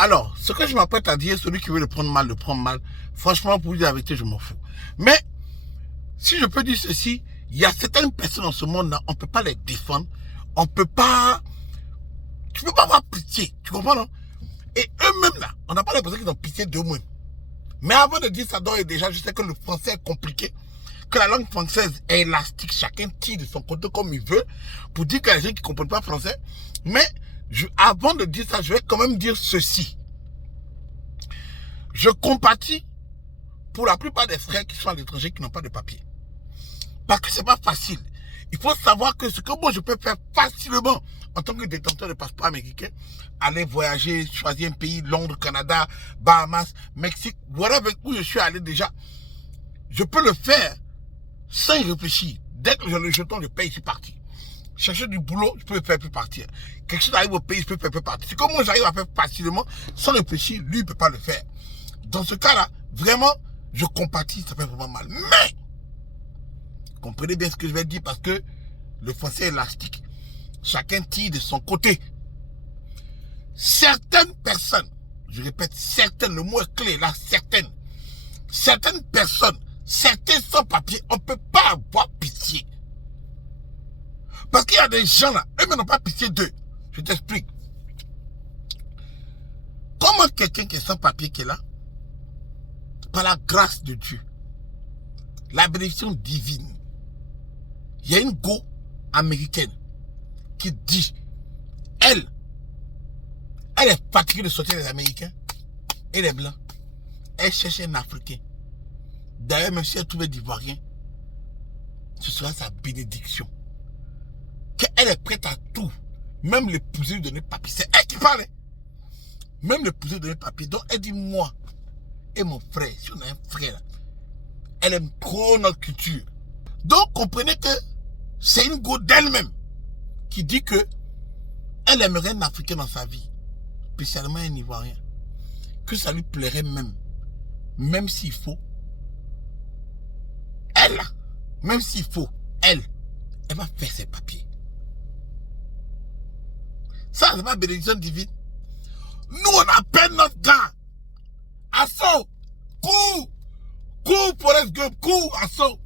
Alors, ce que je m'apprête à dire, celui qui veut le prendre mal, le prend mal. Franchement, pour vous dire la vérité, je m'en fous. Mais, si je peux dire ceci, il y a certaines personnes dans ce monde-là, on ne peut pas les défendre. On ne peut pas... Tu ne peux pas avoir pitié. Tu comprends, non? Et eux-mêmes, là, on n'a pas l'impression qu'ils ont pitié d'eux-mêmes. Mais avant de dire ça, donc, déjà, je sais que le français est compliqué, que la langue française est élastique, chacun tire de son côté comme il veut, pour dire qu'il y a des gens qui ne comprennent pas français. Mais, avant de dire ça, je vais quand même dire ceci. Je compatis pour la plupart des frères qui sont à l'étranger, qui n'ont pas de papier. Parce que c'est pas facile. Il faut savoir que ce que moi je peux faire facilement en tant que détenteur de passeport américain, aller voyager, choisir un pays, Londres, Canada, Bahamas, Mexique, whatever, où je suis allé déjà, je peux le faire sans y réfléchir. Dès que j'ai le jeton, je paye, je suis parti. Chercher du boulot, je peux le faire plus partir. Quelque chose arrive au pays, je peux le faire plus partir. C'est comme moi j'arrive à faire facilement, sans réfléchir, lui il ne peut pas le faire. Dans ce cas-là, vraiment, je compatis, ça fait vraiment mal. Mais, comprenez bien ce que je vais dire parce que le français est élastique. Chacun tire de son côté. Certaines personnes, je répète, certaines, le mot est clé là, certaines personnes, certains sans-papiers, on ne peut pas avoir pitié. Parce qu'il y a des gens là, eux n'ont pas pitié d'eux. Je t'explique. Comment quelqu'un qui est sans-papier qui est là, par la grâce de Dieu, la bénédiction divine, il y a une go américaine qui dit, elle est fatiguée de sortir les Américains et les Blancs. Elle cherche un Africain. D'ailleurs, même si elle trouvait d'Ivoirien, ce sera sa bénédiction. Qu'elle est prête à tout. Même l'épouser lui donner papier. C'est elle qui parle. Même l'épouser lui donner papier. Donc elle dit, moi et mon frère, si on a un frère là, elle aime trop notre culture. Donc comprenez que c'est une go d'elle-même qui dit que elle aimerait un Africain dans sa vie, spécialement un Ivoirien, que ça lui plairait même s'il faut. Elle là, même s'il faut, elle va faire ses papiers. Ça, c'est pas bénédiction divine. Nous, on appelle notre gars. Assaut. Cours, Forrest Gump, cours, assaut.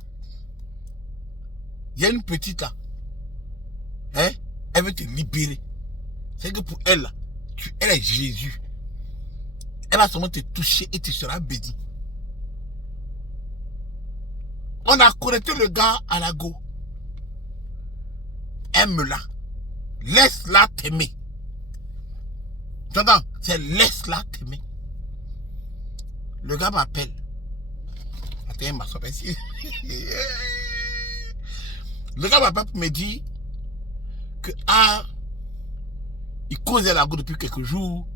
Il y a une petite là. Hein? Elle veut te libérer. C'est que pour elle là, elle est Jésus. Elle va seulement te toucher et tu seras béni. On a connecté le gars à la go. Aime-la. Laisse-la t'aimer. Tu entends? C'est laisse-la t'aimer. Le gars m'appelle. Attends, il m'a sauvé ici. Le gars m'appelle pour me dire que il causait la go depuis quelques jours.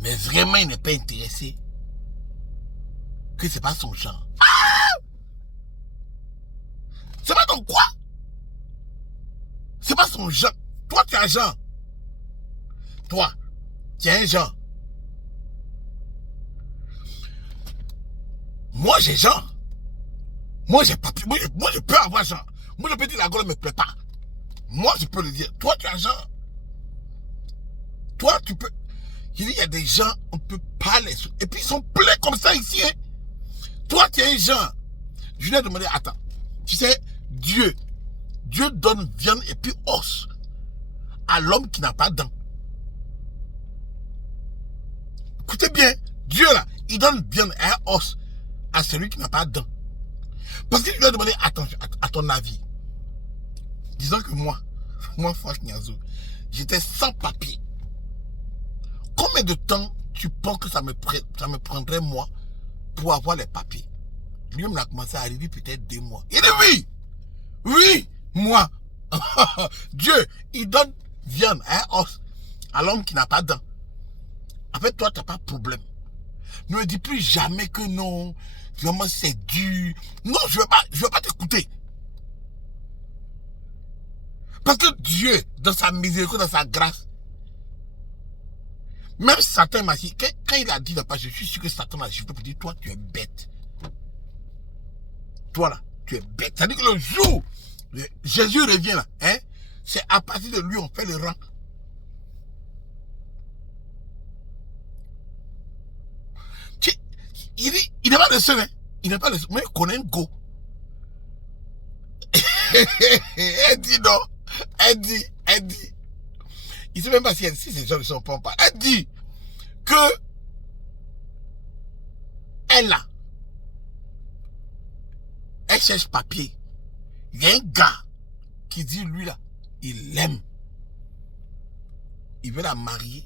Mais vraiment, il n'est pas intéressé. Que c'est pas son genre. C'est pas ton quoi? C'est pas son genre. Toi, tu as un genre. Toi, tu as un genre. Moi, j'ai genre. Moi, j'ai papier. Moi, je peux avoir genre. Moi, je peux dire la gueule ne me plaît pas. Moi, je peux le dire. Toi, tu as genre. Toi, tu peux. Il y a des gens, on ne peut pas les... Et puis, ils sont pleins comme ça ici. Hein? Toi, tu es un genre. Je lui ai demandé, attends. Tu sais, Dieu donne viande et puis os à l'homme qui n'a pas de dents. Écoutez bien, Dieu là, il donne viande et un os à celui qui n'a pas de dents. Parce que je lui ai demandé, attends, à ton avis, disons que moi, Franck Niazou, j'étais sans papier. Combien de temps tu penses que ça me prendrait moi pour avoir les papiers? Lui-même a commencé à arriver peut-être 2 mois. Il dit oui, moi. Dieu, il donne viande, os à l'homme qui n'a pas de dents. En fait, toi, tu n'as pas de problème. Ne me dis plus jamais que non, vraiment c'est dur. Non, je ne veux pas t'écouter. Parce que Dieu, dans sa miséricorde, dans sa grâce, même Satan m'a dit, quand il a dit là-bas, je suis sûr que Satan m'a dit, pour dire, toi, tu es bête. Toi là, tu es bête. C'est-à-dire que le jour où Jésus revient là, hein, c'est à partir de lui on fait le rang. n'est pas le seul, hein. Il n'est pas le seul. Moi, il connaît un go. Elle dit non. Elle dit. Il ne sait même pas si ces gens ne sont pas. Elle dit que elle cherche papier. Il y a un gars qui dit, lui là, il l'aime. Il veut la marier.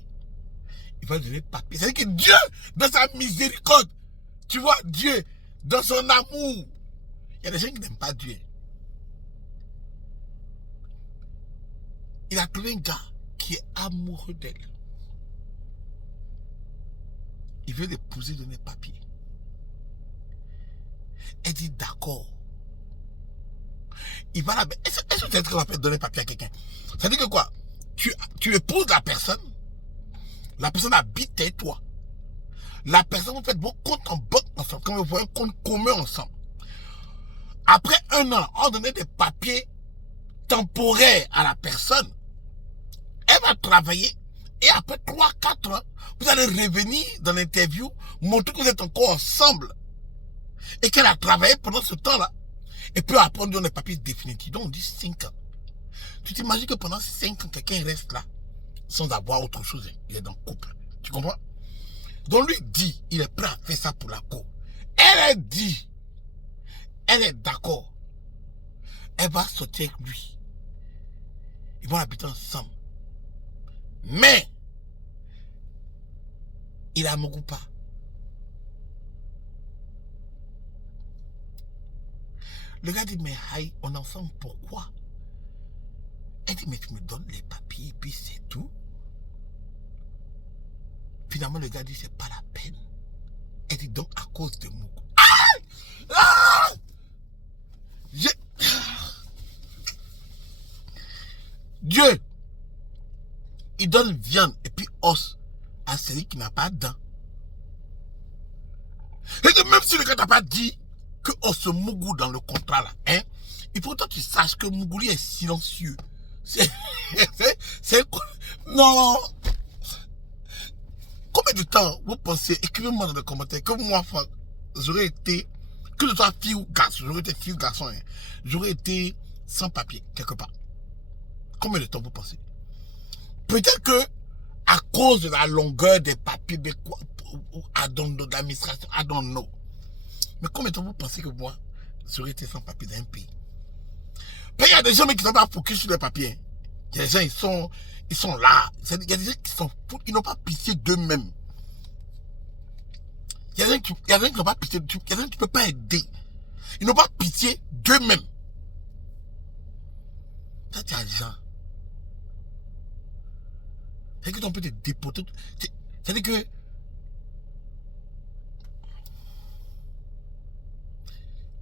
Il va lui donner papier. C'est-à-dire que Dieu, dans sa miséricorde, tu vois, Dieu, dans son amour, il y a des gens qui n'aiment pas Dieu. Il a trouvé un gars qui est amoureux d'elle. Il veut l'épouser, donner papier. Elle dit d'accord. Il va la... Est-ce que tu sais ce qu'on appelle donner papier à quelqu'un? Ça dit que quoi? Tu épouses la personne habite avec toi. La personne, vous faites vos comptes en banque ensemble, comme vous voyez un compte commun ensemble. Après 1 an, on donnait des papiers temporaires à la personne. Elle va travailler et après 3-4 ans, vous allez revenir dans l'interview, montrer que vous êtes encore ensemble et qu'elle a travaillé pendant ce temps-là. Et puis après, on donne les papiers définitifs. Donc on dit 5 ans. Tu t'imagines que pendant 5 ans, quelqu'un reste là sans avoir autre chose. Il est dans le couple. Tu comprends? Donc lui dit, il est prêt à faire ça pour la cour. Elle dit, elle est d'accord. Elle va sortir avec lui. Ils vont habiter ensemble. Mais, il a beaucoup pas. Le gars dit, mais aïe, on est ensemble, pourquoi? Elle dit, mais tu me donnes les papiers et puis c'est tout. Finalement, le gars dit, c'est pas la peine. Elle dit, donc à cause de Mougou. Dieu, il donne viande et puis os à celui qui n'a pas de dents. Et que même si le gars n'a pas dit que os Mougou dans le contrat là, hein, il faut que tu saches que Mougouli est silencieux. Non. Combien de temps vous pensez, écrivez-moi dans les commentaires, que moi, j'aurais été, que ce soit fille ou garçon, j'aurais été fille ou garçon, hein, j'aurais été sans papier, quelque part. Combien de temps vous pensez? Peut-être que, à cause de la longueur des papiers, de l'administration, I don't know. Mais combien de temps vous pensez que moi, j'aurais été sans papier dans un pays? Il y a des gens qui ne sont pas focus sur les papiers. Il y a des gens, ils sont là. Il y a des gens qui sont fous, ils n'ont pas pitié d'eux-mêmes. Il y a des gens qui n'ont pas pitié d'eux-mêmes. Il y a des gens qui ne peuvent pas aider. Ils n'ont pas pitié d'eux-mêmes. Ça, c'est des gens. C'est-à-dire qu'on peut te déporter. C'est-à-dire que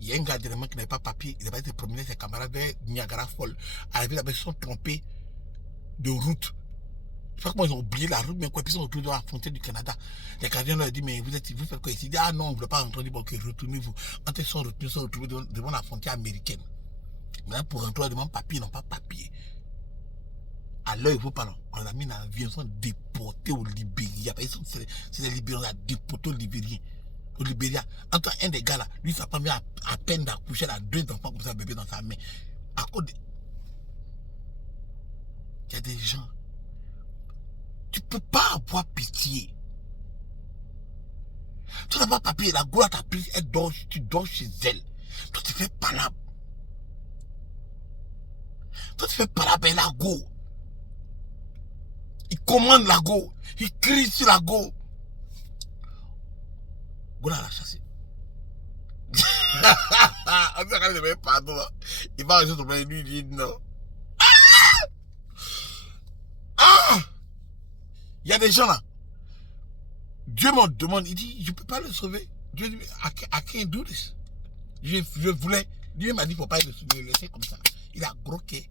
il y a un gars dernièrement qui n'avait pas papier, il avait été promener ses camarades vers Niagara Falls. Arrivé là-bas, ils se sont trompés de route. Je sais pas comment ils ont oublié la route, mais quoi, puis ils sont retrouvés dans la frontière du Canada. Les Canadiens leur ont dit, mais vous faites quoi ici? Ils disent, ah non, on ne veut pas rentrer. On dit, bon, ok, retournez-vous. Quand ils sont retrouvés devant la frontière américaine. Maintenant, pour rentrer, on demande papier, ils n'ont pas papier. À l'heure, il ne faut pas, non. On a mis dans l'avion, ils sont déportés au Libéria. C'est des Libériens, on a déportés au Libéria. Au Libéria. Entre un des gars là, lui, ça pas mis à peine d'accoucher, là, 2 enfants comme ça, un bébé dans sa main. À cause de... Il y a des gens. Tu ne peux pas avoir pitié. Tu n'as pas papier, la go t'a pris, elle dort, tu dors chez elle. Toi, tu fais palabre. Toi, tu fais palabre et la go. Il commande la go. Il crie sur la go. Go l'a chassé. On dirait qu'il ne met pas pardon. Il va rester sur lui, il dit non. Il y a des gens là. Dieu me demande, il dit, je ne peux pas le sauver. Dieu dit, I can't do this. Je voulais. Dieu m'a dit, il ne faut pas le laisser comme ça. Il a gros quai.